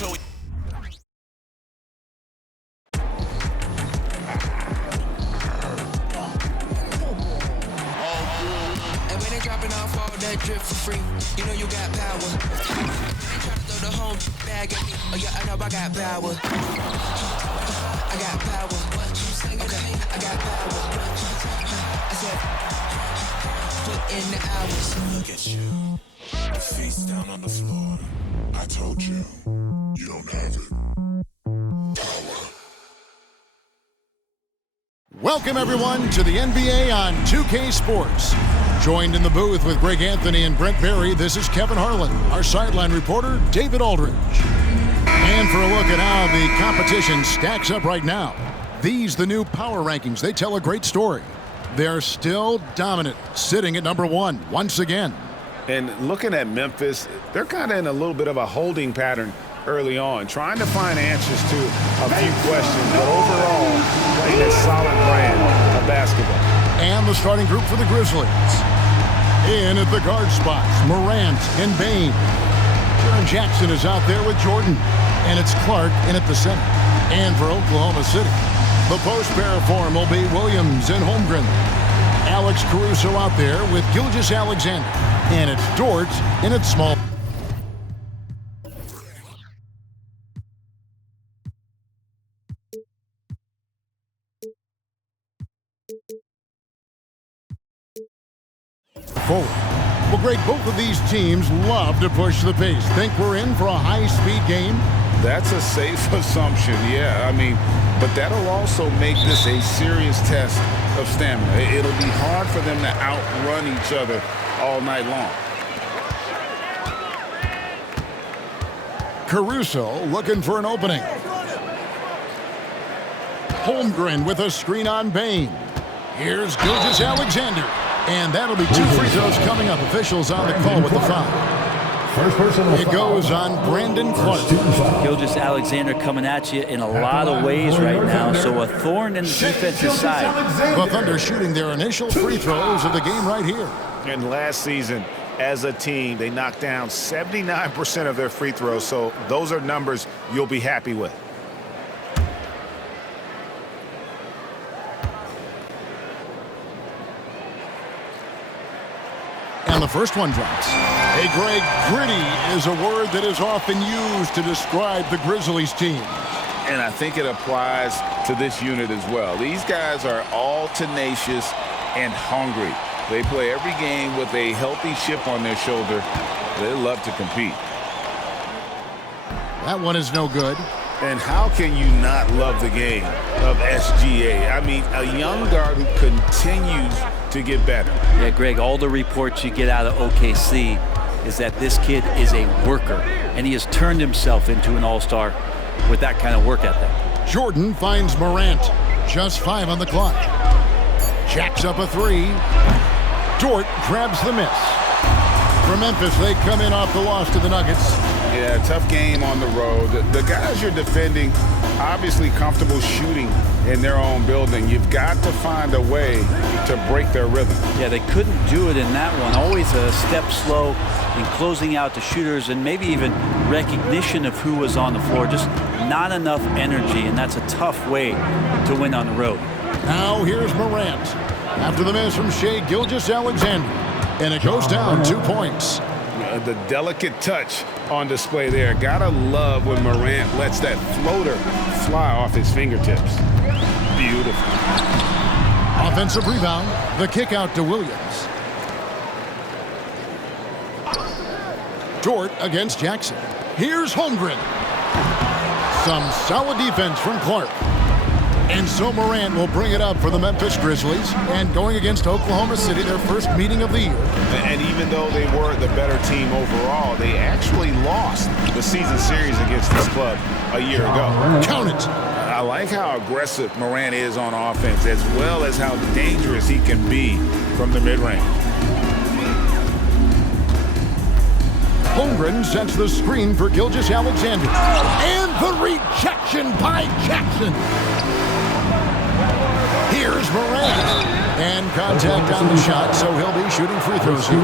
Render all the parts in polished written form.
Chloe. And when they dropping off all that drip for free, you know you got power. They try to throw the whole bag at me. Oh yeah, I know I got power. I got power. Okay, I got power. I said, put in the hours. Look at you. Face down on the floor. I told you. You don't have it. Welcome, everyone, to the NBA on 2K Sports. Joined in the booth with Greg Anthony and Brent Berry, this is Kevin Harlan, our sideline reporter, David Aldridge. And for a look at how the competition stacks up right now, these the new power rankings. They tell a great story. They're still dominant, sitting at number 1 once again. And looking at Memphis, they're kind of in a little bit of a holding pattern early on, trying to find answers to a few questions, but overall, playing a solid brand of basketball. And the starting group for the Grizzlies. In at the guard spots, Morant and Bane. Jaren Jackson is out there with Jordan. And it's Clark in at the center. And for Oklahoma City, the post pair form will be Williams and Holmgren. Alex Caruso out there with Gilgeous-Alexander. And it's Dort in its small. Forward. Well, Greg, both of these teams love to push the pace. Think we're in for a high-speed game? That's a safe assumption, yeah. I mean, but that'll also make this a serious test of stamina. It'll be hard for them to outrun each other all night long. Caruso looking for an opening. Holmgren with a screen on Bane. Here's Gilgeous-Alexander. And that'll be 2 free throws coming up. Officials on the call with the foul. It goes on Brandon Clark. Gilgeous-Alexander coming at you in a lot of ways right now, so a thorn in the defensive side. The Thunder shooting their initial free throws of the game right here. And last season, as a team, they knocked down 79% of their free throws, so those are numbers you'll be happy with. And the first one drops. Hey, Greg, gritty is a word that is often used to describe the Grizzlies team. And I think it applies to this unit as well. These guys are all tenacious and hungry. They play every game with a healthy chip on their shoulder. They love to compete. That one is no good. And how can you not love the game of SGA? I mean, a young guard who continues to get better. Yeah, Greg, all the reports you get out of OKC is that this kid is a worker, and he has turned himself into an all-star with that kind of work ethic. Jordan finds Morant. Just 5 on the clock. Jacks up a 3. Dort grabs the miss. For Memphis, they come in off the loss to the Nuggets. Yeah, tough game on the road. The guys you're defending, obviously comfortable shooting in their own building. You've got to find a way to break their rhythm. Yeah, they couldn't do it in that one. Always a step slow in closing out the shooters and maybe even recognition of who was on the floor. Just not enough energy, and that's a tough way to win on the road. Now here's Morant. After the miss from Shai Gilgeous-Alexander. And it goes down 2 points. The delicate touch on display there. Gotta love when Morant lets that floater fly off his fingertips. Beautiful. Offensive rebound. The kick out to Williams. Dort against Jackson. Here's Holmgren. Some solid defense from Clark. And so Morant will bring it up for the Memphis Grizzlies. And going against Oklahoma City, their first meeting of the year. And even though they were the better team overall, they actually lost the season series against this club a year ago. Count it. I like how aggressive Morant is on offense, as well as how dangerous he can be from the mid-range. Holmgren sets the screen for Gilgeous-Alexander. And the rejection by Jackson. Here's Morant. And contact on the shot, so he'll be shooting free throws here.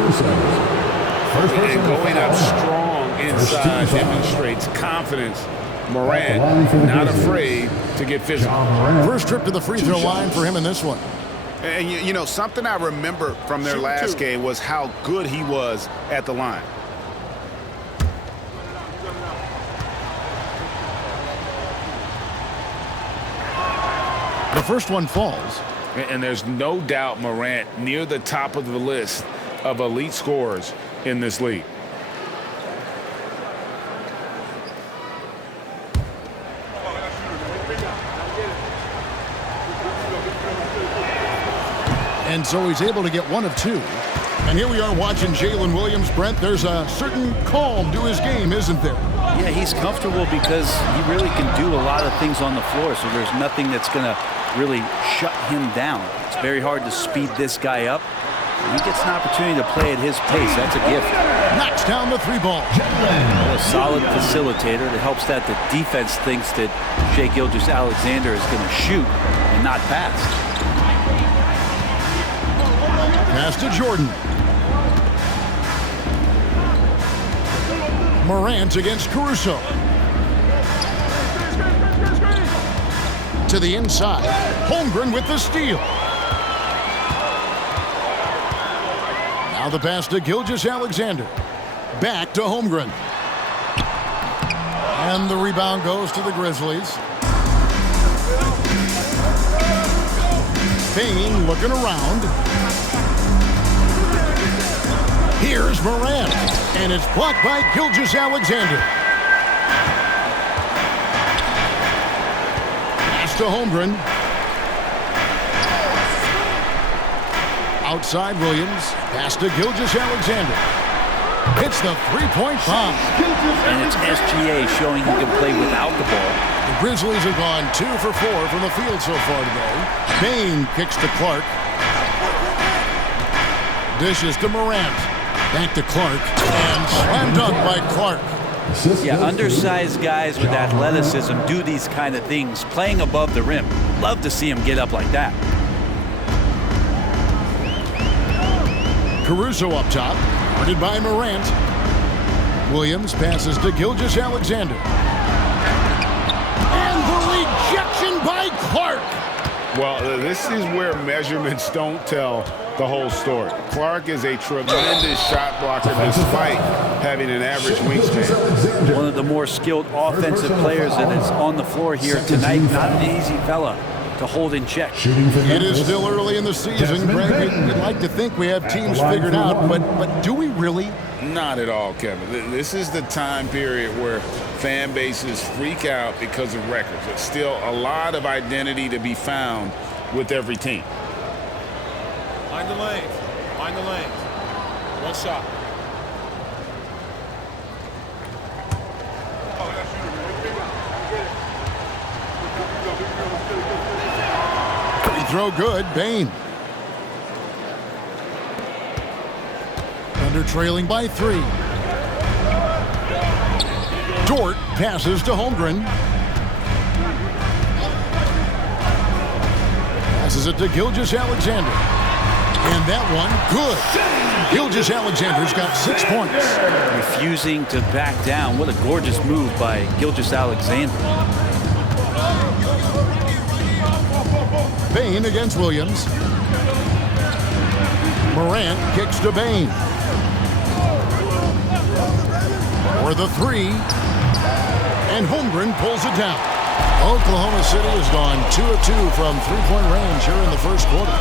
And going up strong inside demonstrates confidence. Morant not afraid to get physical. First trip to the free throw line for him in this one. And you know, something I remember from their last game was how good he was at the line. The first one falls. And there's no doubt Morant near the top of the list of elite scorers in this league. And so he's able to get one of two. And here we are watching Jalen Williams. Brent, there's a certain calm to his game, isn't there? Yeah, he's comfortable because he really can do a lot of things on the floor, so there's nothing that's going to really shut him down. It's very hard to speed this guy up. He gets an opportunity to play at his pace. That's a gift. Knocks down the three ball. A solid facilitator that helps that the defense thinks that Shai Gilgeous-Alexander is going to shoot and not pass. Pass to Jordan. Morant against Caruso. To the inside. Holmgren with the steal. Now the pass to Gilgeous-Alexander. Back to Holmgren. And the rebound goes to the Grizzlies. Payne looking around. Here's Morant, and it's blocked by Gilgeous-Alexander. Pass to Holmgren. Outside Williams. Pass to Gilgeous-Alexander. Hits the three-point bomb. And it's SGA showing he can play without the ball. The Grizzlies have gone 2 for 4 from the field so far today. Payne kicks to Clark. Dishes to Morant. Back to Clark, and slam dunk by Clark. Yeah, undersized guys with athleticism do these kind of things, playing above the rim. Love to see him get up like that. Caruso up top, guarded by Morant. Williams passes to Gilgeous-Alexander. And the rejection by Clark. Well, this is where measurements don't tell the whole story. Clark is a tremendous shot blocker despite having an average wingspan. One of the more skilled offensive players that is on the floor here tonight. Not an easy fella to hold in check. It is still early in the season, Greg. We'd like to think we have teams figured out, but do we really? Not at all, Kevin. This is the time period where fan bases freak out because of records. There's still a lot of identity to be found with every team. Mind the lanes. Mind the lanes. One shot. Free throw good. Bane. Under trailing by 3. Dort passes to Holmgren. Passes it to Gilgeous-Alexander. And that one, good. Gilgeous-Alexander's got 6 points. Refusing to back down. What a gorgeous move by Gilgeous-Alexander. Bane against Williams. Morant kicks to Bane. For the 3. And Holmgren pulls it down. Oklahoma City has gone 2 of 2 from three-point range here in the first quarter.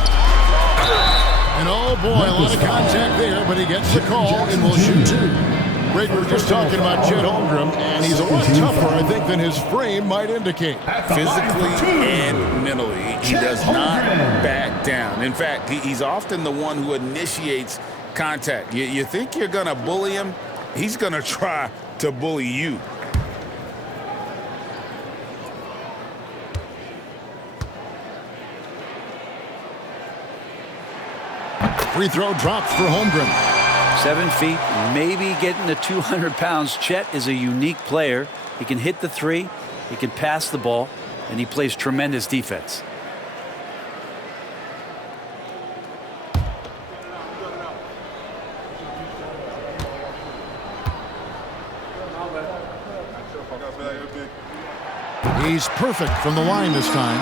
And oh boy, a lot of contact there, but he gets the call and will shoot 2. Greg, we were just talking about Chet Holmgren, and he's a lot tougher, I think, than his frame might indicate. Physically and mentally, he does not back down. In fact, he's often the one who initiates contact. You think you're going to bully him? He's going to try to bully you. Free throw drops for Holmgren. 7 feet, maybe getting to 200 pounds. Chet is a unique player. He can hit the 3, he can pass the ball, and he plays tremendous defense. He's perfect from the line this time.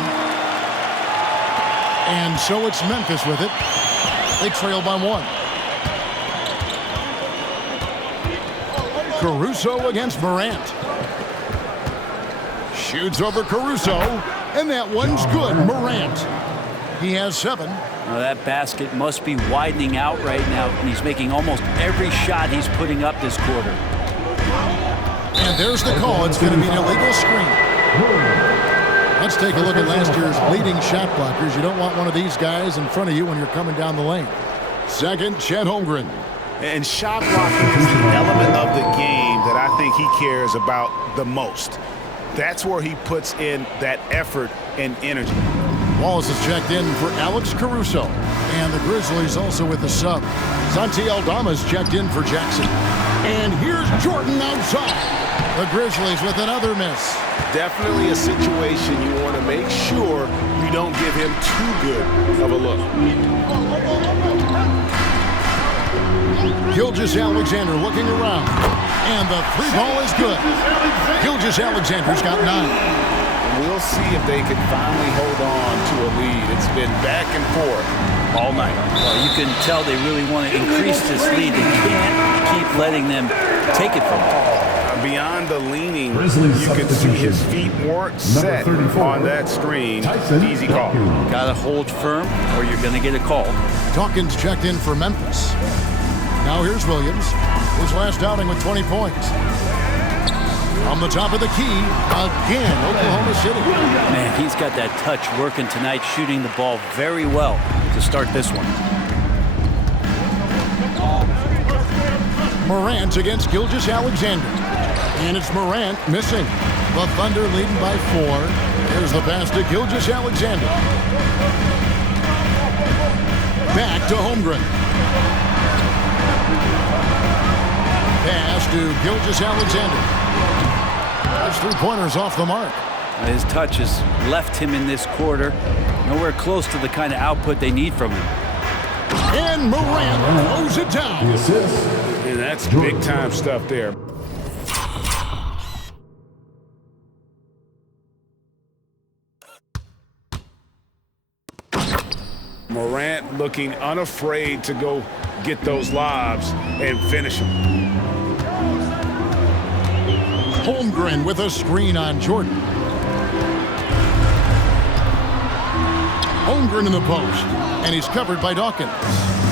And so it's Memphis with it. They trail by 1. Caruso against Morant. Shoots over Caruso, and that one's good. Morant. He has 7. Well, that basket must be widening out right now, and he's making almost every shot he's putting up this quarter. And there's the call. It's going to be an illegal screen. Let's take a look at last year's leading shot blockers. You don't want one of these guys in front of you when you're coming down the lane. Second, Chet Holmgren. And shot blocking is the element of the game that I think he cares about the most. That's where he puts in that effort and energy. Wallace is checked in for Alex Caruso. And the Grizzlies also with the sub. Santi Aldama's checked in for Jackson. And here's Jordan outside. The Grizzlies with another miss. Definitely a situation you want to make sure you don't give him too good of a look. Gilgeous-Alexander looking around. And the 3 ball is good. Gilgeous-Alexander's got 9. We'll see if they can finally hold on to a lead. It's been back and forth all night. Well, you can tell they really want to increase this lead. They can't keep letting them take it from them. Beyond the leaning, you can see his feet weren't set on that screen. Easy call. Got to hold firm or you're going to get a call. Dawkins checked in for Memphis. Now here's Williams. His last outing with 20 points. From the top of the key, again, Oklahoma City. Man, he's got that touch working tonight, shooting the ball very well to start this one. Morant against Gilgeous-Alexander. And it's Morant missing. The Thunder leading by 4. Here's the pass to Gilgeous-Alexander. Back to Holmgren. Pass to Gilgeous-Alexander. There's 3-pointers off the mark. His touch has left him in this quarter. Nowhere close to the kind of output they need from him. And Morant throws it down. And that's big-time stuff there. Morant looking unafraid to go get those lobs and finish them. Holmgren with a screen on Jordan. Holmgren in the post, and he's covered by Dawkins.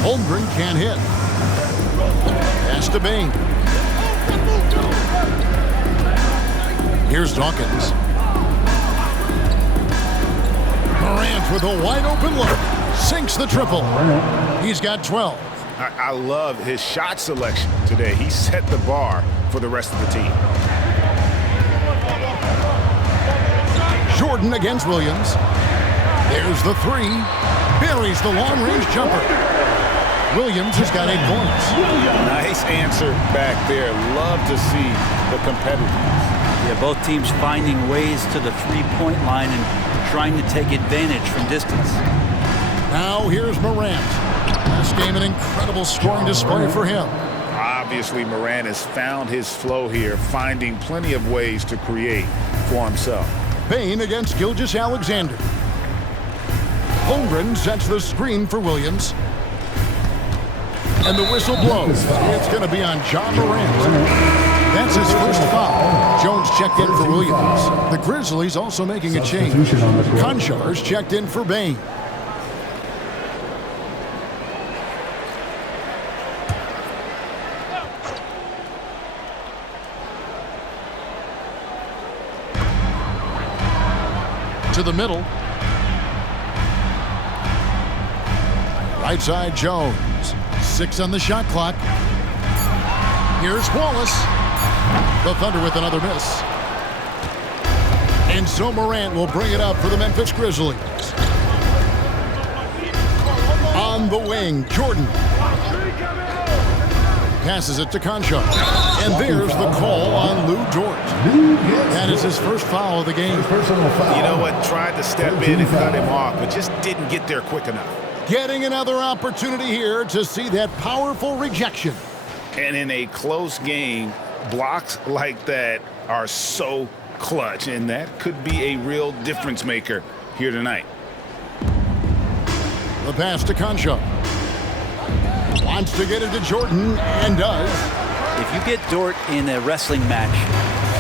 Holmgren can't hit. Pass to Bain. Here's Dawkins. Morant with a wide open look. Sinks the triple. He's got 12. I love his shot selection today. He set the bar for the rest of the team. Jordan against Williams. There's the 3. Buries the long-range jumper. Williams has got 8 points. Nice answer back there. Love to see the competitiveness. Yeah, both teams finding ways to the 3-point line and trying to take advantage from distance. Now here's Morant. This game an incredible scoring display for him. Obviously, Morant has found his flow here, finding plenty of ways to create for himself. Bain against Gilgeous-Alexander. Holmgren sets the screen for Williams. And the whistle blows. It's going to be on John Morant. That's his first foul. Jones checked in for Williams. The Grizzlies also making a change. Konchar's checked in for Bain. To the middle. Right side, Jones. 6 on the shot clock. Here's Wallace. The Thunder with another miss. And so Morant will bring it up for the Memphis Grizzlies. On the wing, Jordan. Passes it to Konchar. And there's the call on Lou Dort. That is his first foul of the game. You know what? Tried to step in and cut him off, but just didn't get there quick enough. Getting another opportunity here to see that powerful rejection. And in a close game, blocks like that are so clutch, and that could be a real difference maker here tonight. The pass to Concho. Wants to get it to Jordan, and does. If you get Dort in a wrestling match,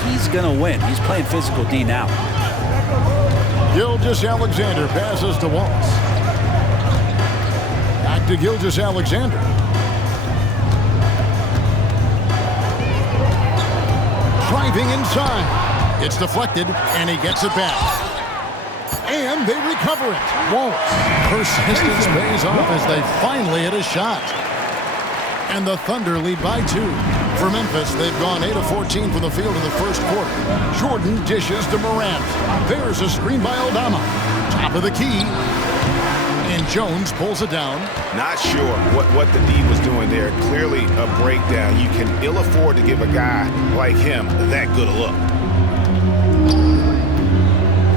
he's going to win. He's playing physical D now. Gilgeous-Alexander passes to Wallace. Back to Gilgeous-Alexander. Driving inside. It's deflected, and he gets it back. And they recover it. Wallace. Persistence pays off as they finally hit a shot. And the Thunder lead by 2. For Memphis, they've gone 8 of 14 from the field in the first quarter. Jordan dishes to Morant. There's a screen by Aldama. Top of the key. And Jones pulls it down. Not sure what the D was doing there. Clearly a breakdown. You can ill afford to give a guy like him that good a look.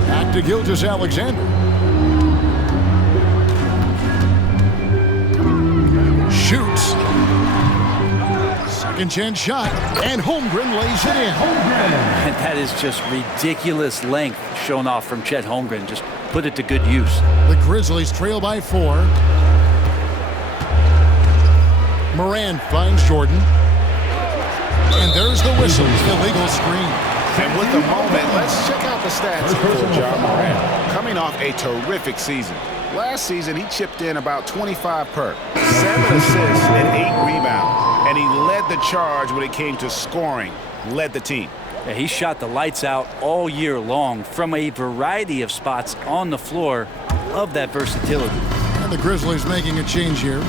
Back to Gilgeous-Alexander. Shoots. Second chance shot. And Holmgren lays it in. And that is just ridiculous length shown off from Chet Holmgren. Just put it to good use. The Grizzlies trail by 4. Morant finds Jordan. And there's the whistle. Illegal screen. And with the moment, let's check out the stats for Ja Morant. Coming off a terrific season. Last season, he chipped in about 25 per. 7 assists and 8 rebounds. And he led the charge when it came to scoring. Led the team. Yeah, he shot the lights out all year long from a variety of spots on the floor. Love that versatility. And the Grizzlies making a change here.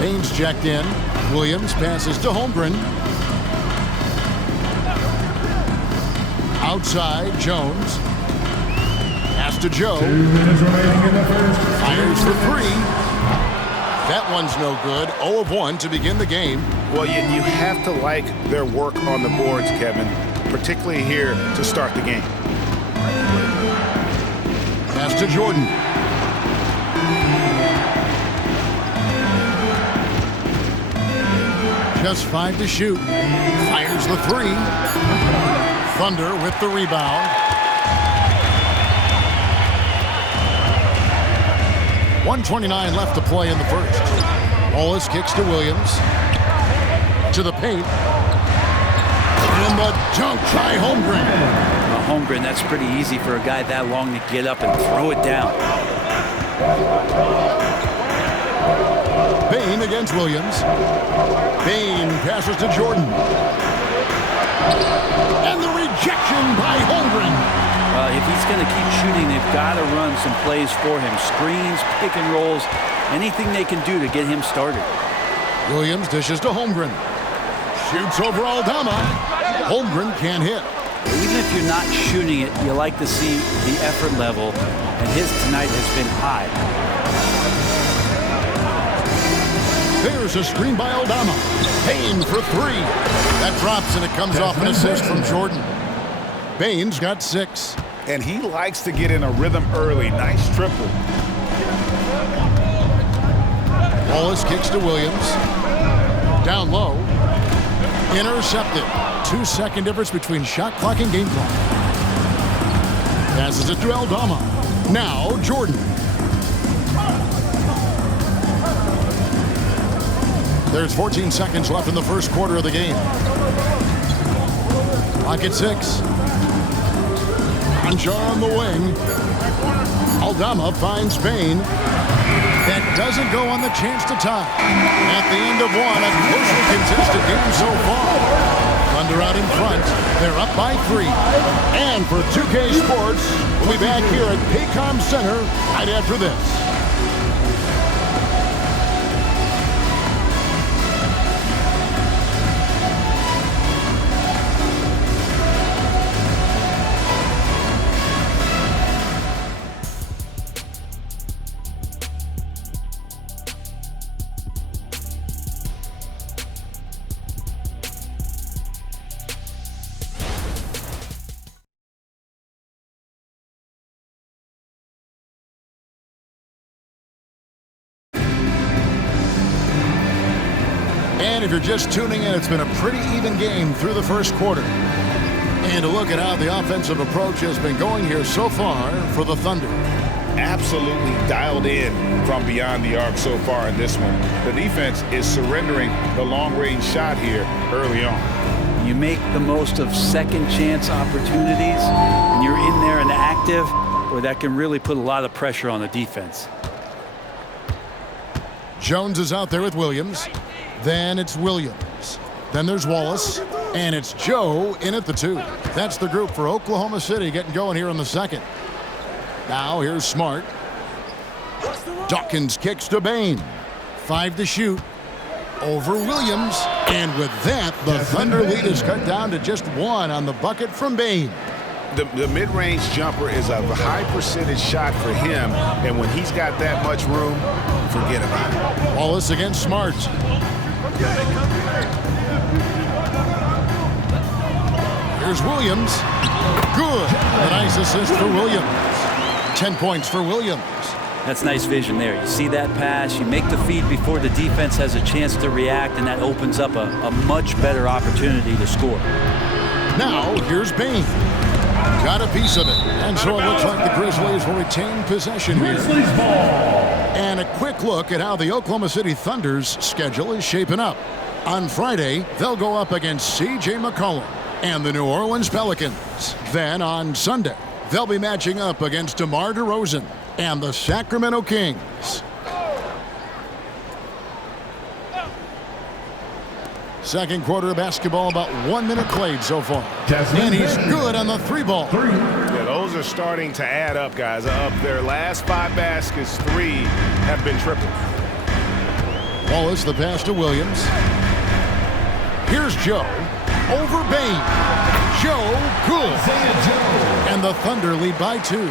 Baines checked in. Williams passes to Holmgren. Outside, Jones. Pass to Joe. 2 minutes remaining in the first. Fires for 3. That one's no good. 0 of 1 to begin the game. Well, you have to like their work on the boards, Kevin, particularly here to start the game. Pass to Jordan. Just 5 to shoot. Fires the 3. Thunder with the rebound. 1:29 left to play in the first. Wallace kicks to Williams. To the paint. And the dunk by Holmgren. Holmgren, that's pretty easy for a guy that long to get up and throw it down. Bain against Williams. Bain passes to Jordan. And the rejection by Holmgren. If he's going to keep shooting, they've got to run some plays for him. Screens, pick and rolls, anything they can do to get him started. Williams dishes to Holmgren. Shoots over Aldama. Holmgren can't hit. Even if you're not shooting it, you like to see the effort level, and his tonight has been high. There's a screen by Aldama. Bain for 3. That drops, and it comes off an assist from Jordan. Bain's got 6. And he likes to get in a rhythm early. Nice triple. Wallace kicks to Williams. Down low. Intercepted. 2-second difference between shot clock and game clock. Passes it to Aldama. Now Jordan. There's 14 seconds left in the first quarter of the game. Clock at 6. Concha on the wing. Aldama finds Bain. That doesn't go on the chance to tie. At the end of 1, a closely contested game so far. Thunder out in front. They're up by 3. And for 2K Sports, we'll be back here at Paycom Center right after this. And if you're just tuning in, it's been a pretty even game through the first quarter. And to look at how the offensive approach has been going here so far for the Thunder. Absolutely dialed in from beyond the arc so far in this one. The defense is surrendering the long-range shot here early on. You make the most of second chance opportunities, and you're in there and active, where that can really put a lot of pressure on the defense. Jones is out there with Williams. Then it's Williams. Then there's Wallace. And it's Joe in at the 2. That's the group for Oklahoma City getting going here in the second. Now here's Smart. Dawkins kicks to Bain. 5 to shoot. Over Williams. And with that, the Thunder lead is cut down to just 1 on the bucket from Bain. The mid-range jumper is a high percentage shot for him, and when he's got that much room, forget about it. Wallace against Smart. Here's Williams. Good. A nice assist for Williams. 10 points for Williams. That's nice vision there. You see that pass, you make the feed before the defense has a chance to react, and that opens up a much better opportunity to score. Now, here's Bain. Got a piece of it. And so it looks like the Grizzlies will retain possession here. And a quick look at how the Oklahoma City Thunder's schedule is shaping up. On Friday, they'll go up against C.J. McCollum and the New Orleans Pelicans. Then on Sunday, they'll be matching up against DeMar DeRozan and the Sacramento Kings. Second quarter of basketball, about 1 minute played so far. And he's good on the 3-ball. Yeah, those are starting to add up, guys. Up their last 5 baskets, 3 have been triple. Wallace, the pass to Williams. Here's Joe. Over Bain. Joe, good. And the Thunder lead by 2.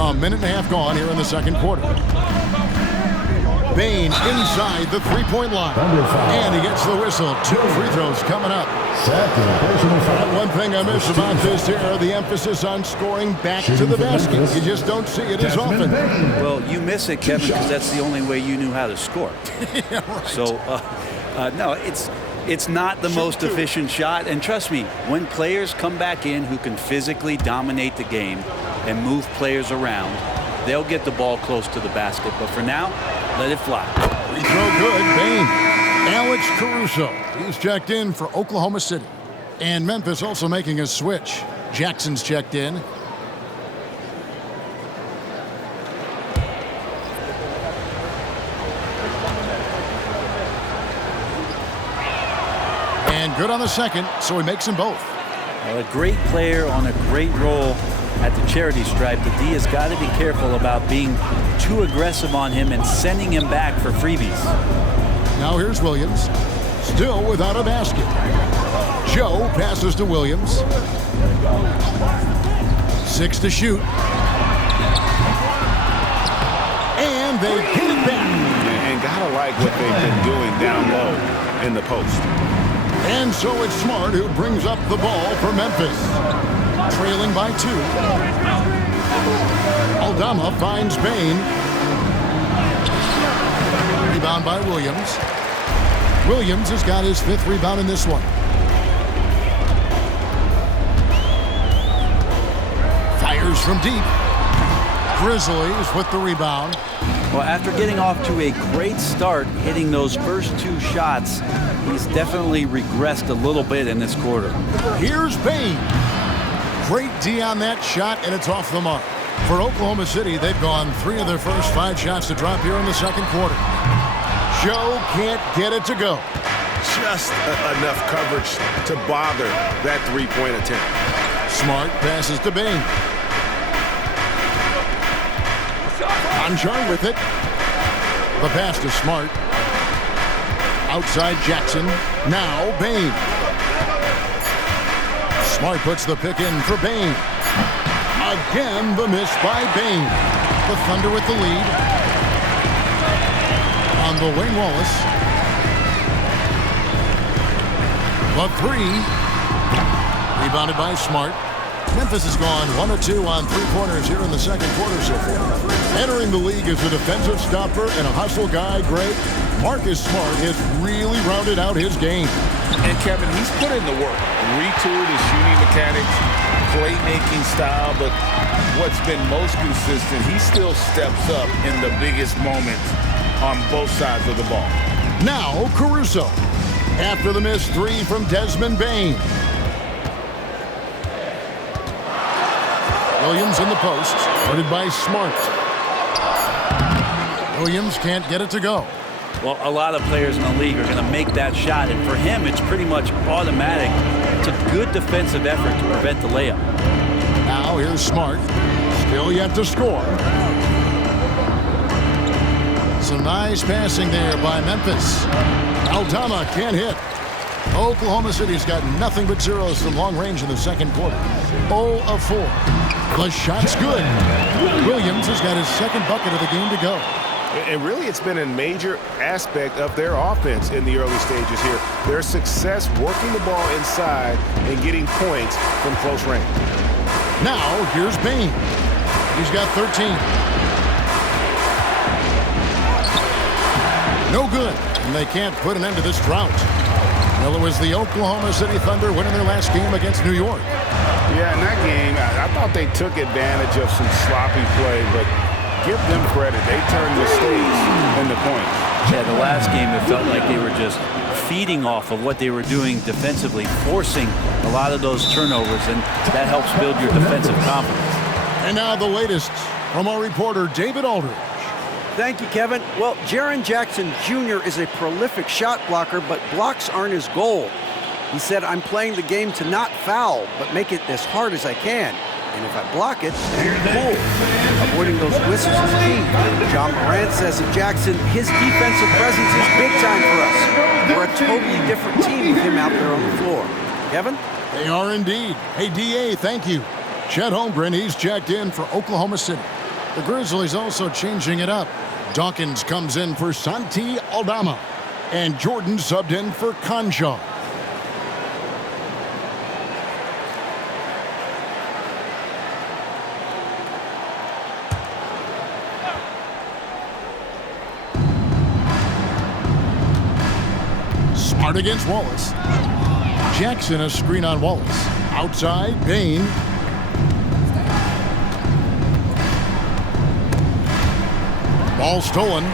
A minute and a half gone here in the second quarter. Bain inside the 3-point line. And he gets the whistle. 2 free throws coming up. And one thing I miss about this here, the emphasis on scoring back to the basket. You just don't see it as often. Well, you miss it, Kevin, because that's the only way you knew how to score. Yeah, right. So, no, it's not the most efficient shot. And trust me, when players come back in who can physically dominate the game and move players around, they'll get the ball close to the basket. But for now, let it fly. Free throw good. Bain. Alex Caruso. He's checked in for Oklahoma City. And Memphis also making a switch. Jackson's checked in. And good on the second, so he makes them both. Well, a great player on a great role at the charity stripe. The D has got to be careful about being too aggressive on him and sending him back for freebies. Now here's Williams. Still without a basket. Joe passes to Williams. 6 to shoot. And they hit it back. And gotta like what they've been doing down low in the post. And so it's Smart who brings up the ball for Memphis. Trailing by 2. Aldama finds Bain. Rebound by Williams. Williams has got his 5th rebound in this one. Fires from deep. Grizzlies with the rebound. Well, after getting off to a great start, hitting those first 2 shots, he's definitely regressed a little bit in this quarter. Here's Bain. Great D on that shot, and it's off the mark. For Oklahoma City, they've gone 3 of their first 5 shots to drop here in the second quarter. Joe can't get it to go. Just enough coverage to bother that 3-point attempt. Smart passes to Bain. Conjar with it. The pass to Smart. Outside Jackson. Now Bain. Smart puts the pick in for Bain. Again, the miss by Bain. The Thunder with the lead. On the wing, Wallace. The 3. Rebounded by Smart. Memphis has gone 1 of 2 on 3-pointers here in the second quarter so far. Entering the league as a defensive stopper and a hustle guy, Greg, Marcus Smart has really rounded out his game. And Kevin, he's put in the work, retooled his shooting mechanics, playmaking style, but what's been most consistent, he still steps up in the biggest moments on both sides of the ball. Now Caruso. After the missed three from Desmond Bane. Williams in the post, guarded by Smart. Williams can't get it to go. Well, a lot of players in the league are going to make that shot, and for him, it's pretty much automatic. It's a good defensive effort to prevent the layup. Now here's Smart. Still yet to score. Some nice passing there by Memphis. Aldama can't hit. Oklahoma City's got nothing but zeros from long range in the second quarter. 0 of 4. The shot's good. Williams has got his second bucket of the game to go. And really, it's been a major aspect of their offense in the early stages here. Their success working the ball inside and getting points from close range. Now, here's Bane. He's got 13. No good, and they can't put an end to this drought. Well, it was the Oklahoma City Thunder winning their last game against New York. Yeah, in that game, I thought they took advantage of some sloppy play, but give them credit. They turned mistakes into points. Yeah, the last game, it felt like they were just feeding off of what they were doing defensively, forcing a lot of those turnovers, and that helps build your defensive confidence. And now the latest from our reporter, David Aldridge. Thank you, Kevin. Well, Jaren Jackson Jr. is a prolific shot blocker, but blocks aren't his goal. He said, I'm playing the game to not foul, but make it as hard as I can. And if I block it, then cool. Avoiding those whistles is key. John Morant says of Jackson, his defensive presence is big time for us. We're a totally different team with him out there on the floor. Kevin? They are indeed. Hey, D.A., thank you. Chet Holmgren, he's checked in for Oklahoma City. The Grizzlies also changing it up. Dawkins comes in for Santi Aldama. And Jordan subbed in for Conja. Smart against Wallace. Jackson a screen on Wallace. Outside, Bane. Ball stolen.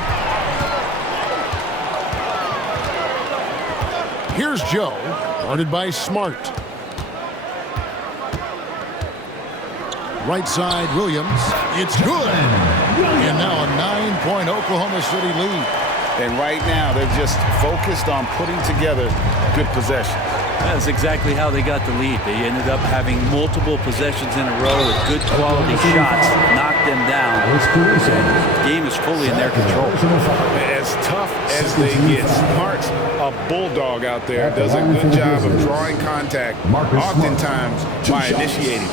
Here's Joe, guarded by Smart. Right side, Williams. It's good. And now a 9-point Oklahoma City lead. And right now, they're just focused on putting together good possessions. That's exactly how they got the lead. They ended up having multiple possessions in a row with good quality shots, knocked them down. The game is fully in their control. As tough as they get, Smart's a bulldog out there, does a good job of drawing contact, oftentimes by initiating it.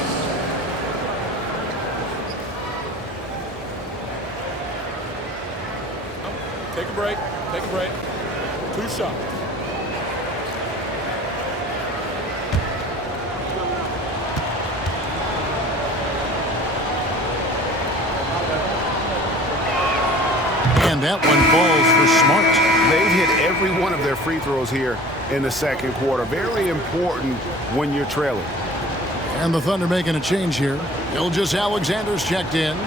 Take a break. Take a break. 2 shots. And that one falls for Smart. They've hit every one of their free throws here in the second quarter. Very important when you're trailing. And the Thunder making a change here. Gilgeous Alexander's checked in.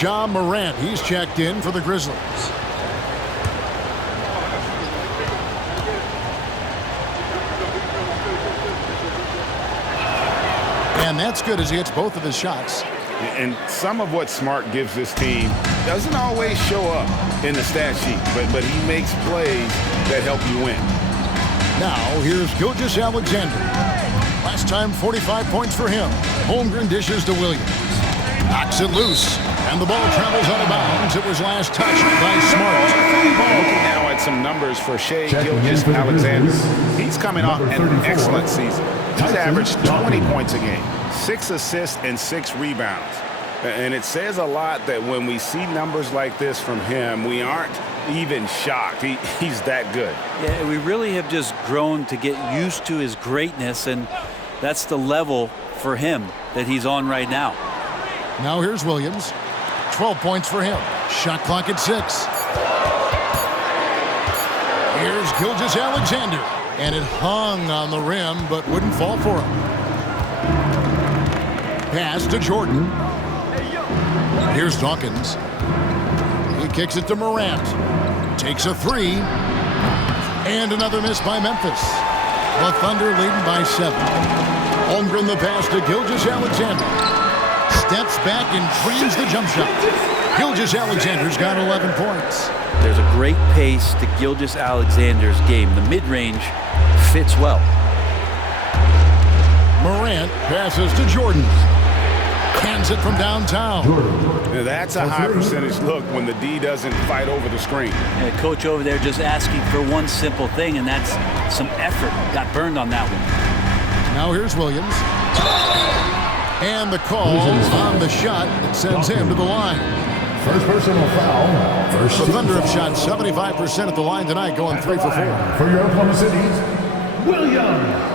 Ja Morant, he's checked in for the Grizzlies. And that's good as he hits both of his shots. And some of what Smart gives this team doesn't always show up in the stat sheet, but he makes plays that help you win. Now, here's Gilgeous Alexander. Last time, 45 points for him. Holmgren dishes to Williams. Knocks it loose, and the ball travels out of bounds. It was last touched by Smart. Looking now at some numbers for Shai Gilgeous-Alexander. He's coming off an excellent season. He's averaged 20 points a game, 6 assists, and 6 rebounds. And it says a lot that when we see numbers like this from him, we aren't even shocked. He's that good. Yeah, we really have just grown to get used to his greatness, and that's the level for him that he's on right now. Now here's Williams. 12 points for him. Shot clock at 6. Here's Gilgeous Alexander. And it hung on the rim, but wouldn't fall for him. Pass to Jordan. Here's Dawkins. He kicks it to Morant. Takes a three. And another miss by Memphis. The Thunder leading by 7. Holmgren the pass to Gilgeous-Alexander. Steps back and drains the jump shot. Gilgeous-Alexander's got 11 points. There's a great pace to Gilgeous-Alexander's game. The mid-range fits well. Morant passes to Jordan. Hands it from downtown. Now that's a high percentage look when the D doesn't fight over the screen. And the coach over there just asking for one simple thing, and that's some effort. Got burned on that one. Now here's Williams. And the call on the shot that sends him to the line. First personal foul. The Thunder have shot 75% at the line tonight, going 3 for 4. For your Oklahoma City's Williams.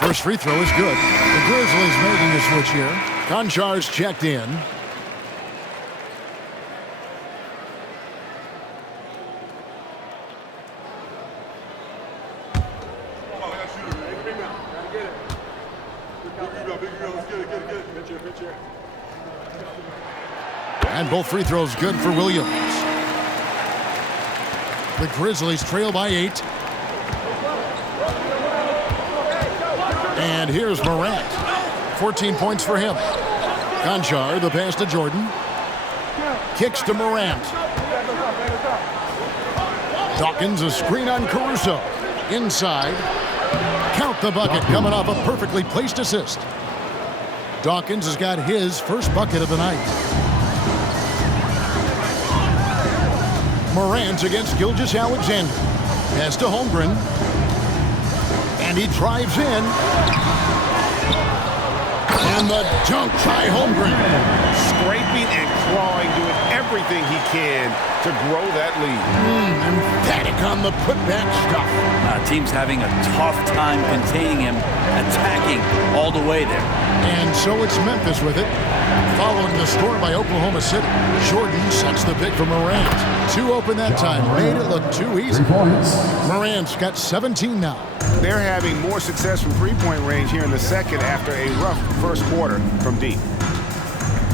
First free throw is good. The Grizzlies making a switch here. Konchar's checked in. And both free throws good for Williams. The Grizzlies trail by 8. And here's Morant. 14 points for him. Konchar, the pass to Jordan. Kicks to Morant. Dawkins, a screen on Caruso. Inside. Count the bucket, coming off a perfectly placed assist. Dawkins has got his first bucket of the night. Morant against Gilgeous-Alexander. Pass to Holmgren. And he drives in. And the dunk by Holmgren. Scraping and clawing, doing everything he can to grow that lead. Emphatic on the putback stuff. Team's having a tough time containing him, attacking all the way there. And so it's Memphis with it. Following the score by Oklahoma City. Jordan sets the pick for Morant. 2 open that time. Made it look too easy. 3 points. Morant's got 17 now. They're having more success from three-point range here in the second after a rough first quarter from deep.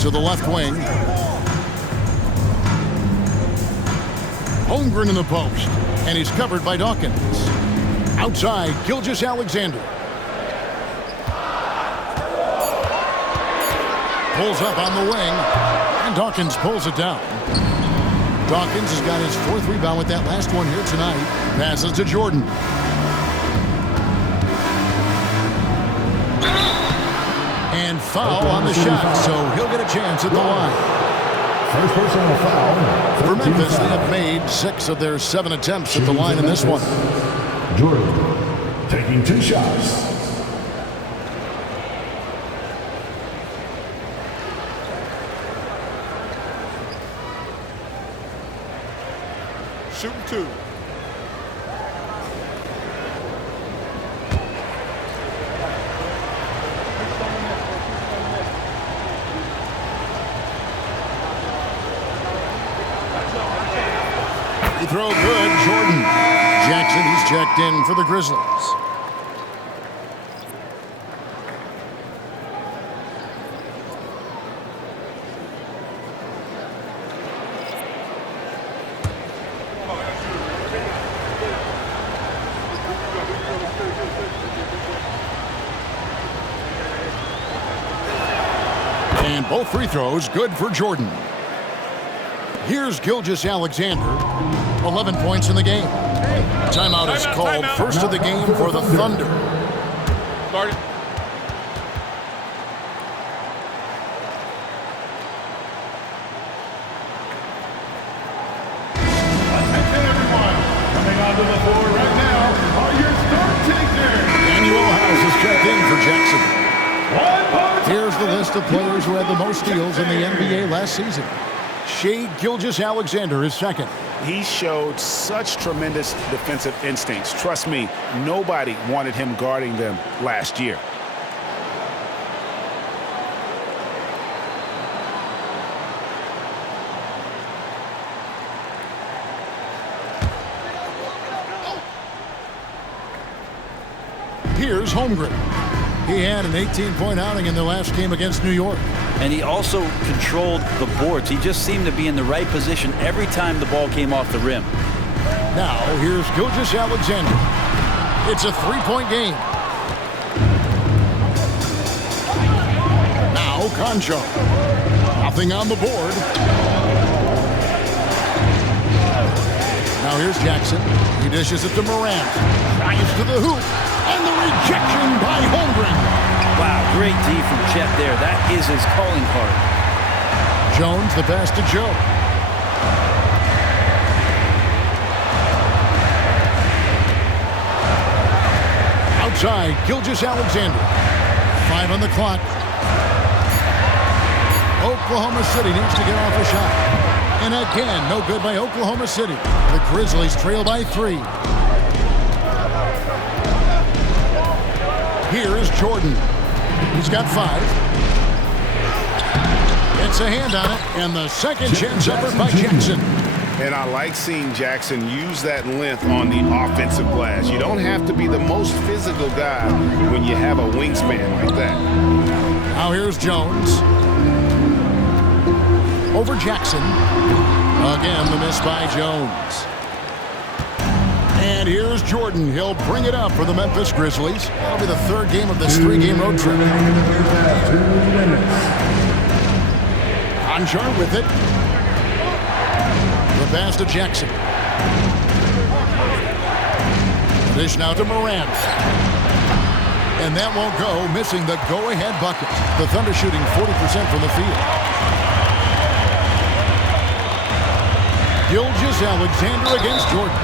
To the left wing. Holmgren in the post. And he's covered by Dawkins. Outside, Gilgeous-Alexander. Pulls up on the wing. And Dawkins pulls it down. Dawkins has got his 4th rebound with that last one here tonight. Passes to Jordan. And foul on the shot, so he'll get a chance at the line. First personal foul. For Memphis, they have made 6 of their 7 attempts at the line in this one. Jordan taking 2 shots. Shooting 2. Free throw good, Jordan. Jackson, he's checked in for the Grizzlies. And both free throws good for Jordan. Here's Gilgeous-Alexander. 11 points in the game. Timeout is called. First of the game for the Thunder. Started. Attention everyone. Coming onto the floor right now are your start takers. Daniel House is checked in for Jackson. 1 point. Here's the list of players who had the most steals in the NBA last season. Shea Gilgeous-Alexander is second. He showed such tremendous defensive instincts. Trust me, nobody wanted him guarding them last year. Here's Holmgren. He had an 18-point outing in the last game against New York. And he also controlled the boards. He just seemed to be in the right position every time the ball came off the rim. Now, here's Gilgeous-Alexander. It's a three-point game. Now, Concho. Nothing on the board. Now, here's Jackson. He dishes it to Morant. Drives to the hoop. And the rejection by Holmgren. Wow, great D from Chet there. That is his calling card. Jones, the pass to Joe. Outside, Gilgeous-Alexander. 5 on the clock. Oklahoma City needs to get off a shot. And again, no good by Oklahoma City. The Grizzlies trail by 3. Here is Jordan. He's got 5. It's a hand on it, and the second chance effort by Jackson. And I like seeing Jackson use that length on the offensive glass. You don't have to be the most physical guy when you have a wingspan like that. Now here's Jones. Over Jackson. Again, the miss by Jones. And here's Jordan. He'll bring it up for the Memphis Grizzlies. That'll be the third game of this 3-game road trip. Conjar with it. The pass to Jackson. Dish now to Morant. And that won't go, missing the go-ahead bucket. The Thunder shooting 40% from the field. Gilgeous-Alexander against Jordan.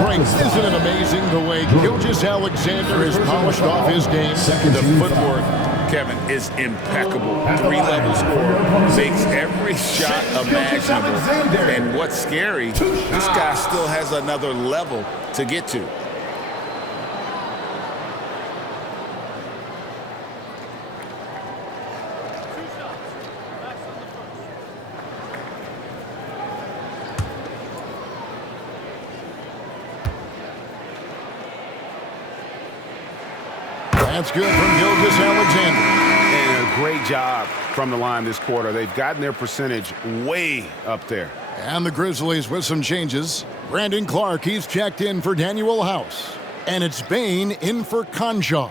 Frank, isn't it amazing the way Gilgeous-Alexander has polished off his game? The footwork, Kevin, is impeccable. 3-level scorer, makes every shot imaginable. And what's scary, this guy still has another level to get to. That's good from Gilgeous-Alexander. And a great job from the line this quarter. They've gotten their percentage way up there. And the Grizzlies with some changes. Brandon Clark, he's checked in for Daniel House. And it's Bain in for Conjo.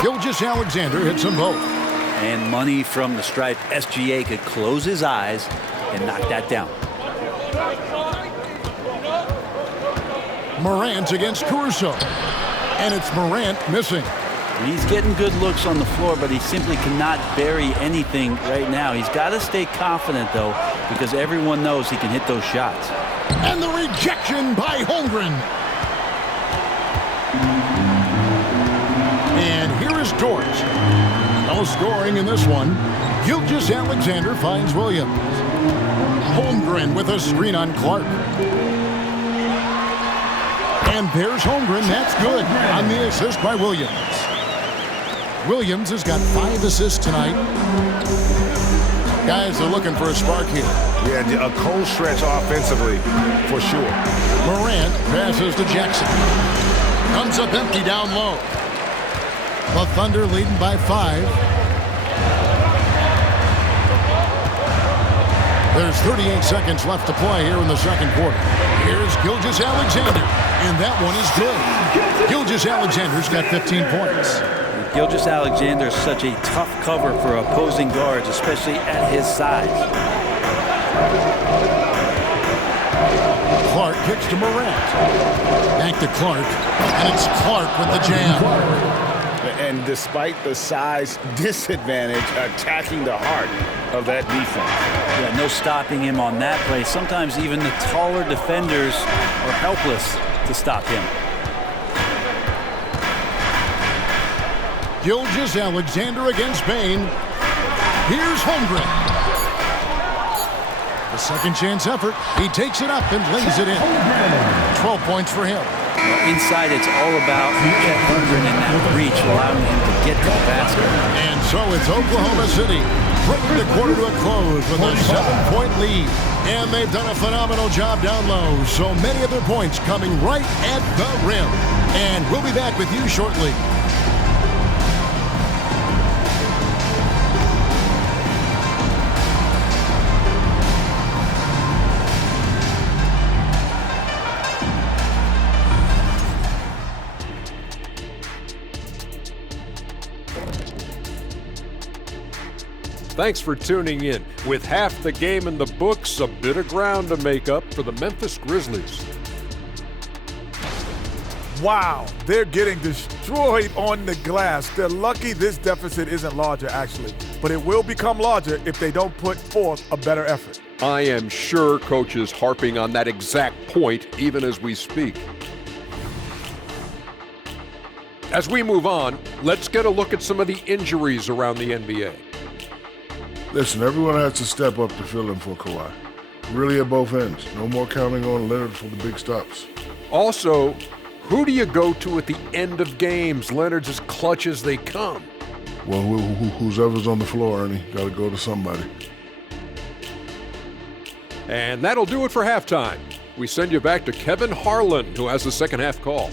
Gilgeous-Alexander hits them both. And money from the stripe. SGA could close his eyes and knock that down. Morant against Caruso. And it's Morant missing. He's getting good looks on the floor, but he simply cannot bury anything right now. He's got to stay confident, though, because everyone knows he can hit those shots. And the rejection by Holmgren. And here is Dort. No scoring in this one. Gilgeous-Alexander finds Williams. Holmgren with a screen on Clark. And there's Holmgren. That's good on the assist by Williams. Williams has got 5 assists tonight. Guys are looking for a spark here. Yeah, a cold stretch offensively, for sure. Morant passes to Jackson. Comes up empty down low. The Thunder leading by 5. There's 38 seconds left to play here in the second quarter. Here's Gilgeous-Alexander, and that one is good. Gilgeous-Alexander's got 15 points. Gilgeous-Alexander is such a tough cover for opposing guards, especially at his size. Clark kicks to Morant. Back to Clark, and it's Clark with the jam. And despite the size disadvantage, attacking the heart of that defense. Yeah, no stopping him on that play. Sometimes even the taller defenders are helpless to stop him. Gilgeous-Alexander against Bain. Here's Holmgren. The second chance effort. He takes it up and lays it in. 12 points for him. Well, inside, it's all about Chet Holmgren in that reach, allowing him to get to the basket. And so it's Oklahoma City bringing the quarter to a close with a 7-point lead. And they've done a phenomenal job down low. So many of their points coming right at the rim. And we'll be back with you shortly. Thanks for tuning in. With half the game in the books, a bit of ground to make up for the Memphis Grizzlies. Wow, they're getting destroyed on the glass. They're lucky this deficit isn't larger, actually. But it will become larger if they don't put forth a better effort. I am sure Coach is harping on that exact point even as we speak. As we move on, let's get a look at some of the injuries around the NBA. Listen, everyone has to step up to fill in for Kawhi. Really at both ends. No more counting on Leonard for the big stops. Also, who do you go to at the end of games? Leonard's as clutch as they come. Well, who's ever's on the floor, Ernie. Got to go to somebody. And that'll do it for halftime. We send you back to Kevin Harlan, who has the second half call.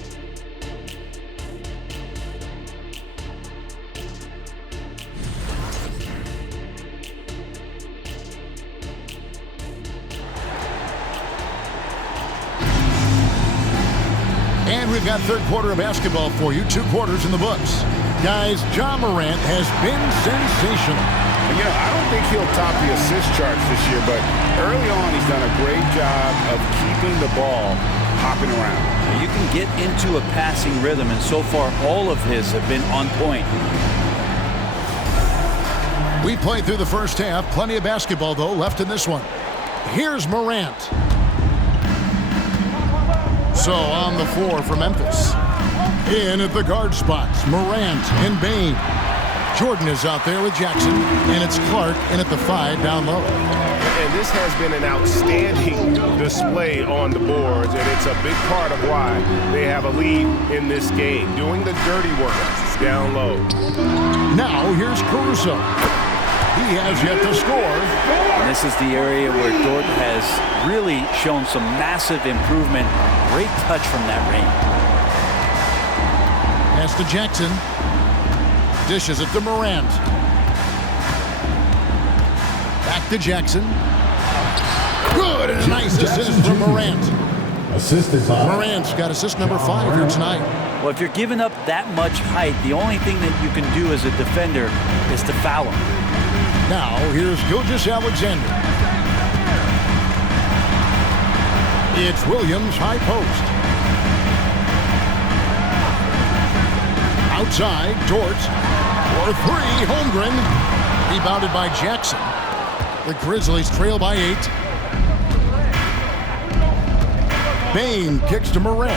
And we've got third quarter of basketball for you. 2 quarters in the books. Guys, Ja Morant has been sensational. You know, I don't think he'll top the assist charts this year, but early on he's done a great job of keeping the ball hopping around. You can get into a passing rhythm, and so far all of his have been on point. We played through the first half. Plenty of basketball, though, left in this one. Here's Morant. So on the floor for Memphis. In at the guard spots, Morant and Bain. Jordan is out there with Jackson, and it's Clark in at the 5 down low. And this has been an outstanding display on the boards, and it's a big part of why they have a lead in this game, doing the dirty work down low. Now here's Caruso. He has yet to score. And this is the area where Dort has really shown some massive improvement. Great touch from that range. Pass to Jackson. Dishes it to Morant. Back to Jackson. Good and nice assist from Morant. Assisted by Morant's got assist number 5 here tonight. Well, if you're giving up that much height, the only thing that you can do as a defender is to foul him. Now here's Gilgeous-Alexander. It's Williams high post. Outside, Dort. For 3, Holmgren. Rebounded by Jackson. The Grizzlies trail by 8. Bain kicks to Morant.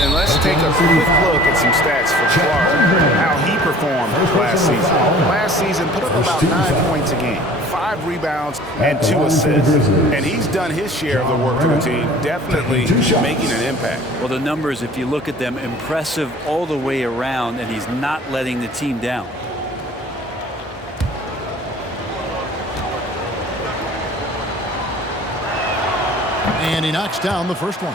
And let's take a quick look at some stats for Clark, how he performed last season. Last season, put up about 9 points a game, 5 rebounds, and 2 assists. And he's done his share of the work for the team, definitely making an impact. Well, the numbers, if you look at them, impressive all the way around, and he's not letting the team down. And he knocks down the first one.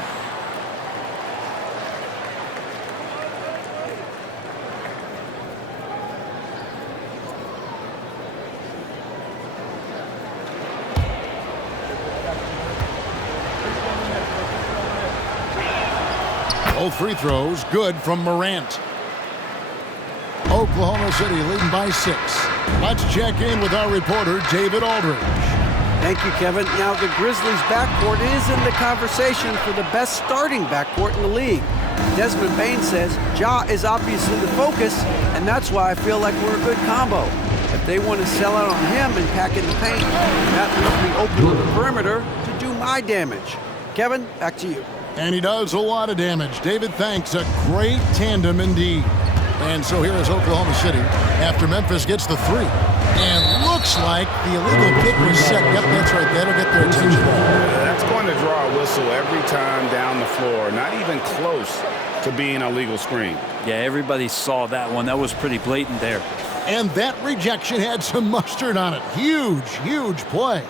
Both free throws good from Morant. Oklahoma City leading by 6. Let's check in with our reporter, David Aldridge. Thank you, Kevin. Now, the Grizzlies' backcourt is in the conversation for the best starting backcourt in the league. Desmond Bain says Ja is obviously the focus, and that's why I feel like we're a good combo. If they want to sell out on him and pack in the paint, that leaves me open on the perimeter to do my damage. Kevin, back to you. And he does a lot of damage. David, thanks. A great tandem indeed. And so here is Oklahoma City after Memphis gets the 3. And looks like the illegal kick was set. Yep, that's right. That'll get their attention. That's going to draw a whistle every time down the floor. Not even close to being a legal screen. Yeah, everybody saw that one. That was pretty blatant there. And that rejection had some mustard on it. Huge, huge play.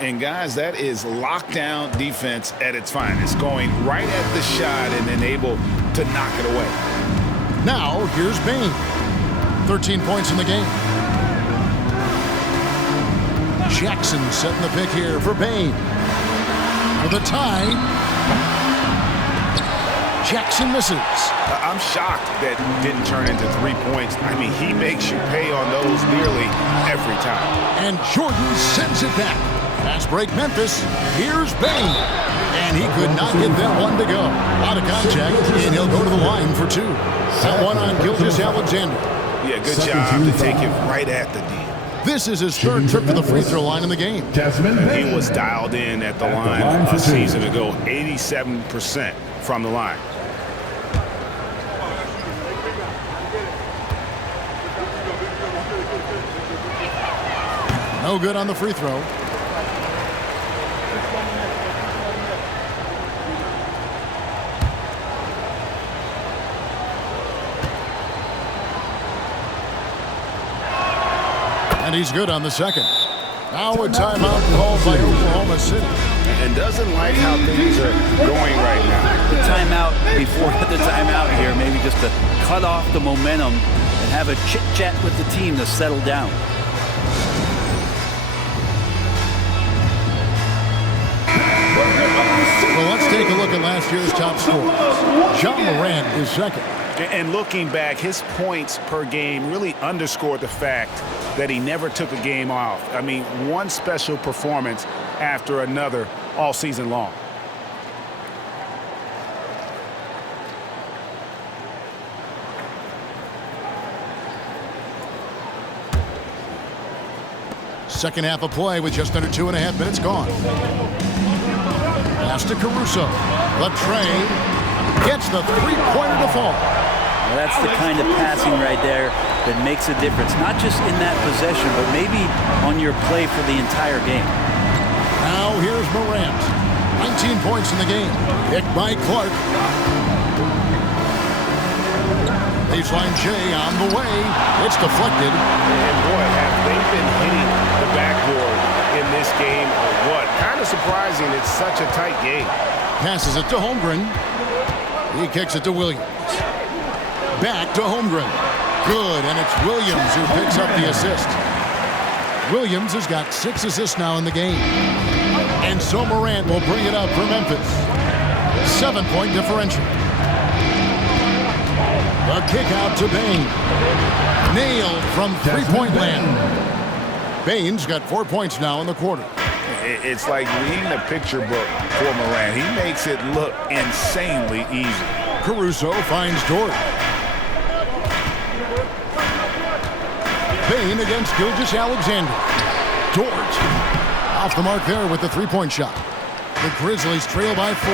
And guys, that is lockdown defense at its finest. Going right at the shot and then able to knock it away. Now, here's Bain. 13 points in the game. Jackson setting the pick here for Bain. For the tie. Jackson misses. I'm shocked that didn't turn into 3 points. I mean, he makes you pay on those nearly every time. And Jordan sends it back. Fast break Memphis. Here's Bain. And he could not get that one to go. Out of contact, and he'll go to the line for 2. That one on Gilgeous-Alexander. Yeah, good job to take it right at the D. This is his 3rd trip to the free throw line in the game. He was dialed in at the line a season ago, 87% from the line. No good on the free throw. And he's good on the second. Now a timeout called by Oklahoma City. And doesn't like how things are going right now. The timeout before the timeout here, maybe just to cut off the momentum and have a chit-chat with the team to settle down. Well, let's take a look at last year's top scorers. Ja Morant is second. And looking back, his points per game really underscored the fact that he never took a game off. I mean, one special performance after another all season long. Second half of play with just under 2.5 minutes gone. Pass to Caruso. Latrey gets the three-pointer to fall. Well, that's the kind of passing right there that makes a difference. Not just in that possession, but maybe on your play for the entire game. Now here's Morant. 19 points in the game. Picked by Clark. Baseline J on the way. It's deflected. And boy, have they been hitting the backboard in this game or what? Kind of surprising. It's such a tight game. Passes it to Holmgren. He kicks it to Williams. Back to Holmgren. Good, and it's Williams who picks up the assist. Williams has got 6 assists now in the game. And so Morant will bring it up for Memphis. 7-point differential. The kick out to Bain. Nailed from three-point land. Bain's got 4 points now in the quarter. It's like reading a picture book for Morant. He makes it look insanely easy. Caruso finds Dort. Bain against Gilgeous-Alexander. Dort off the mark there with the three-point shot. The Grizzlies trail by 4.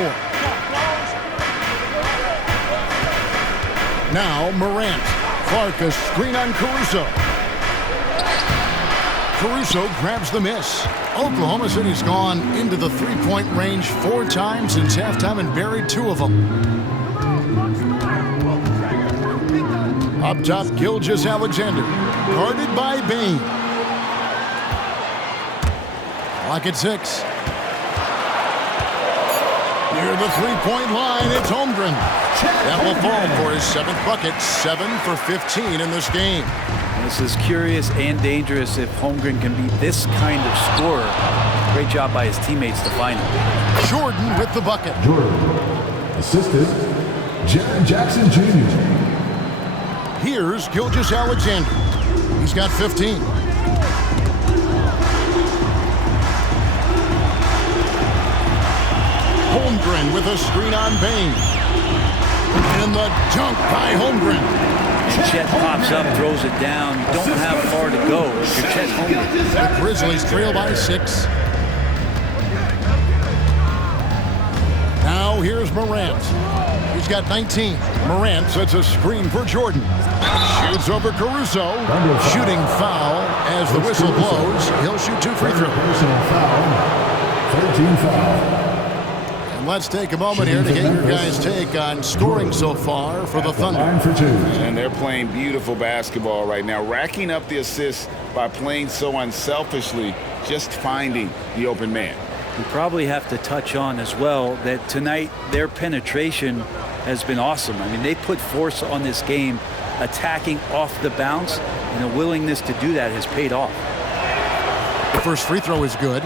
Now Morant. Clark a screen on Caruso. Caruso grabs the miss. Oklahoma City's gone into the three-point range 4 times since halftime and buried 2 of them. Up top, Gilgeous-Alexander. Guarded by Bain. Clock at 6. Near the three-point line, it's Holmgren. That will fall for his 7th bucket, 7 for 15 in this game. This is curious and dangerous if Holmgren can be this kind of scorer. Great job by his teammates to find him. Jordan with the bucket. Jordan, assisted, Jaren Jackson Jr. Here's Gilgeous-Alexander. He's got 15. Holmgren with a screen on Bain. And the dunk by Holmgren. And Chet pops up, throws it down. You don't have far to go if you're Chet Holmgren. The Grizzlies trail by 6. Now Now here's Morant. He's got 19. Morant sets a screen for Jordan. Shoots over Caruso. Shooting foul as the whistle blows. He'll shoot 2 free throws. Personal foul. 13 foul. And let's take a moment here to get your guys' take on scoring so far for the Thunder. And they're playing beautiful basketball right now, racking up the assists by playing so unselfishly, just finding the open man. We probably have to touch on as well that tonight their penetration has been awesome. I mean, they put force on this game, attacking off the bounce, and a willingness to do that has paid off. The first free throw is good.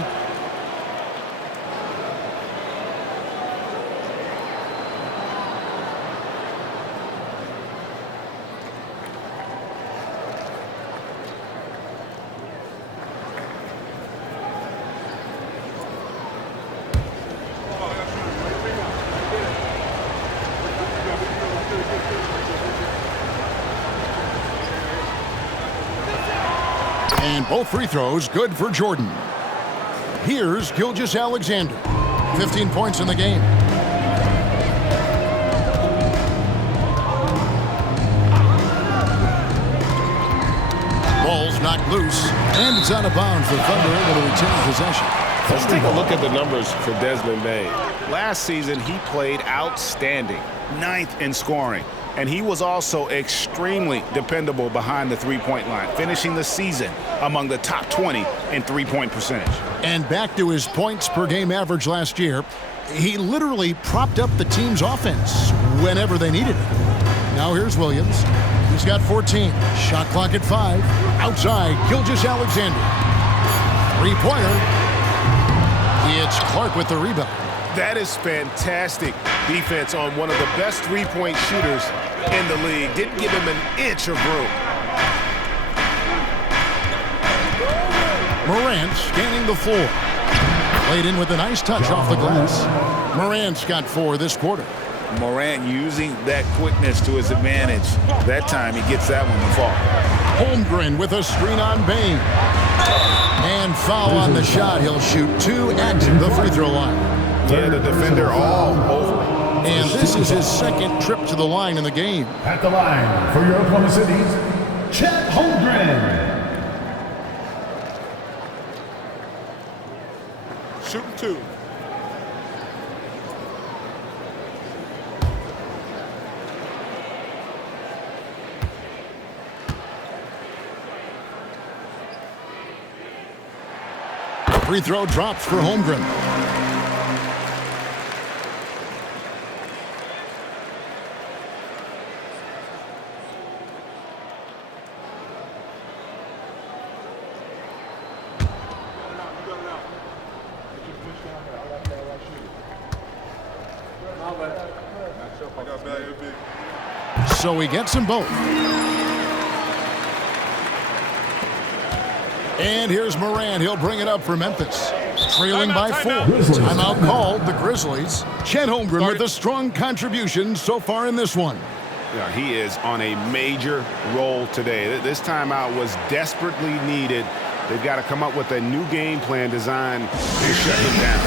And both free throws good for Jordan. Here's Gilgeous-Alexander. 15 points in the game. Ball's knocked loose, and it's out of bounds. The Thunder able to retain possession. Let's take a look at the numbers for Desmond Bane. Last season, he played outstanding, 9th in scoring. And he was also extremely dependable behind the three-point line, finishing the season among the top 20 in three-point percentage. And back to his points per game average last year, he literally propped up the team's offense whenever they needed it. Now here's Williams. He's got 14. Shot clock at 5. Outside, Gilgeous-Alexander. Three-pointer. It's Clark with the rebound. That is fantastic defense on one of the best three-point shooters in the league. Didn't give him an inch of room. Morant scanning the floor. Played in with a nice touch off the glass. Morant's got 4 this quarter. Morant using that quickness to his advantage. That time he gets that one to fall. Holmgren with a screen on Bane. And foul on the shot. He'll shoot 2 at the free throw line. Yeah, the defender all over. And this is his second trip to the line in the game. At the line for your Oklahoma City's Chet Holmgren. Shooting 2. Free throw drops for Holmgren. So he gets them both. And here's Morant. He'll bring it up for Memphis. Trailing by 4. Timeout called the Grizzlies. Chet Holmgren with a strong contribution so far in this one. Yeah, he is on a major role today. This timeout was desperately needed. They've got to come up with a new game plan designed to shut him down.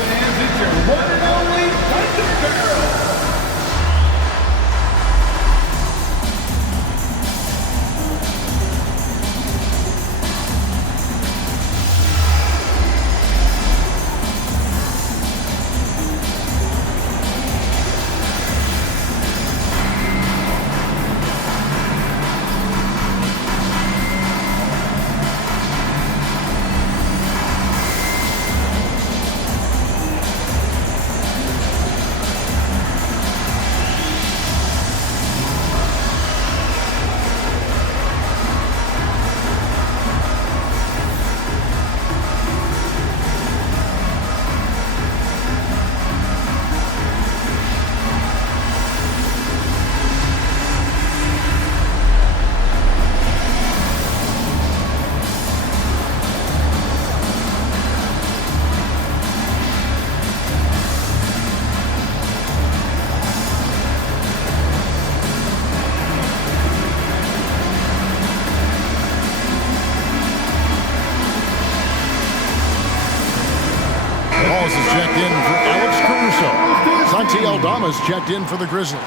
Santi Aldama's checked in for the Grizzlies.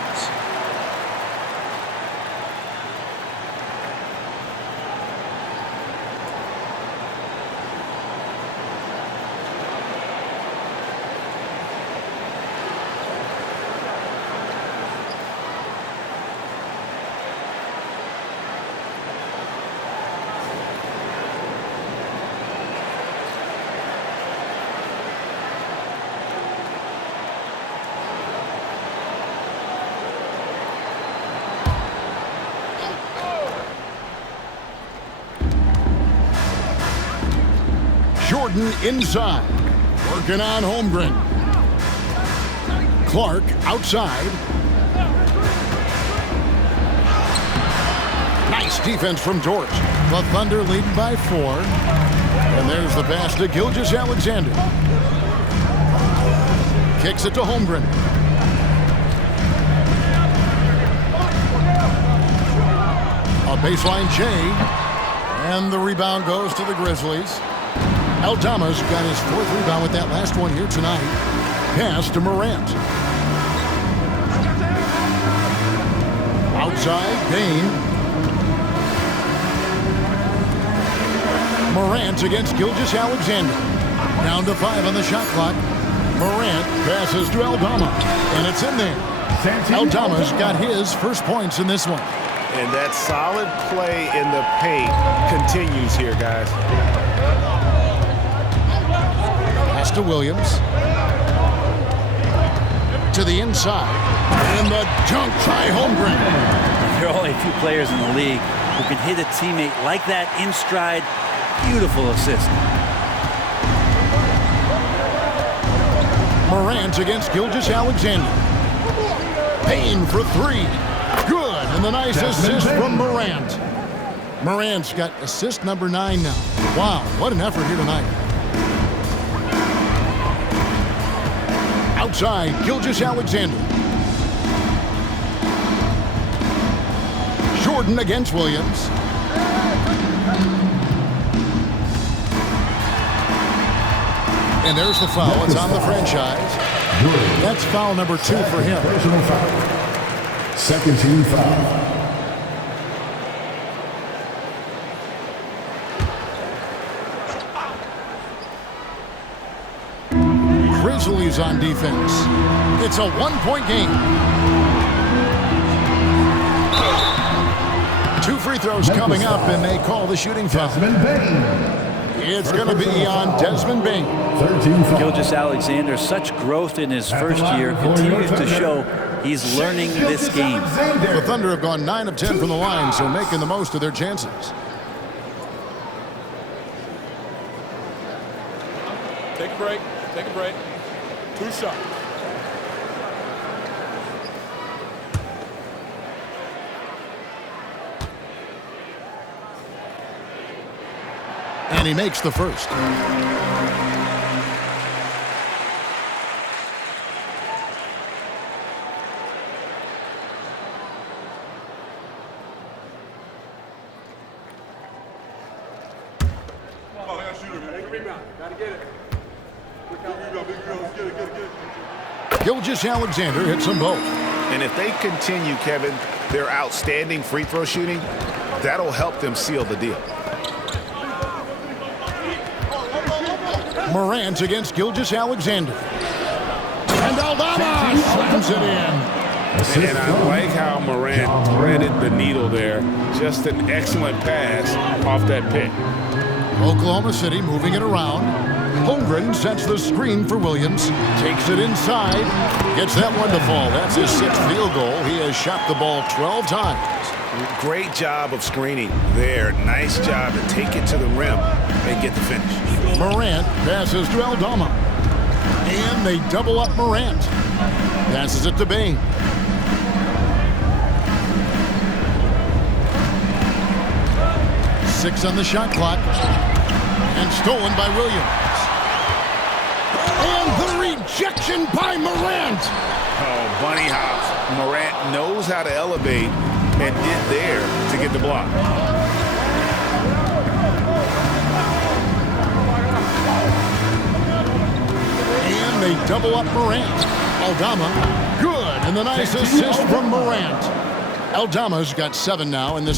Jordan inside, working on Holmgren. Clark outside. Nice defense from George. The Thunder leading by 4. And there's the pass to Gilgeous-Alexander. Kicks it to Holmgren. A baseline J. And the rebound goes to the Grizzlies. Aldama's got his 4th rebound with that last one here tonight. Pass to Morant. Outside, Bain. Morant against Gilgeous-Alexander. Down to 5 on the shot clock. Morant passes to Aldama, and it's in there. Aldama's got his first points in this one. And that solid play in the paint continues here, guys. Pass to Williams. To the inside. And the dunk by Holmgren. There are only a few players in the league who can hit a teammate like that in stride. Beautiful assist. Morant against Gilgeous-Alexander. Payne for 3. Good. And the nice assist from Morant. Morant's got assist number 9 now. Wow, what an effort here tonight. Outside, Gilgeous-Alexander. Jordan against Williams. And there's the foul. It's on the franchise. That's foul number 2 for him. Personal foul. Second team foul. Grizzlies on defense. It's a 1-point game. 2 free throws coming up, and they call the shooting foul. It's going to be on Desmond Bain. Gilgeous-Alexander, such growth in his first year, continues to show he's learning this game. The Thunder have gone 9 of 10 from the line, so making the most of their chances. Take a break. Take a break. 2 shots. And he makes the first. Gilgeous-Alexander hits them both. And if they continue, Kevin, their outstanding free throw shooting, that'll help them seal the deal. Morant against Gilgeous-Alexander. And Aldama slams it in. And I like how Morant threaded the needle there. Just an excellent pass off that pick. Oklahoma City moving it around. Holmgren sets the screen for Williams. Takes it inside. Gets that one to fall. That's his 6th field goal. He has shot the ball 12 times. Great job of screening there. Nice job to take it to the rim and get the finish. Morant passes to Aldama. And they double up Morant. Passes it to Bain. Six on the shot clock. And stolen by Williams. And the rejection by Morant. Oh, bunny hops. Morant knows how to elevate and did there to get the block. And they double up Morant. Aldama. Good, and the nice assist from Morant. Aldama's got 7 now in this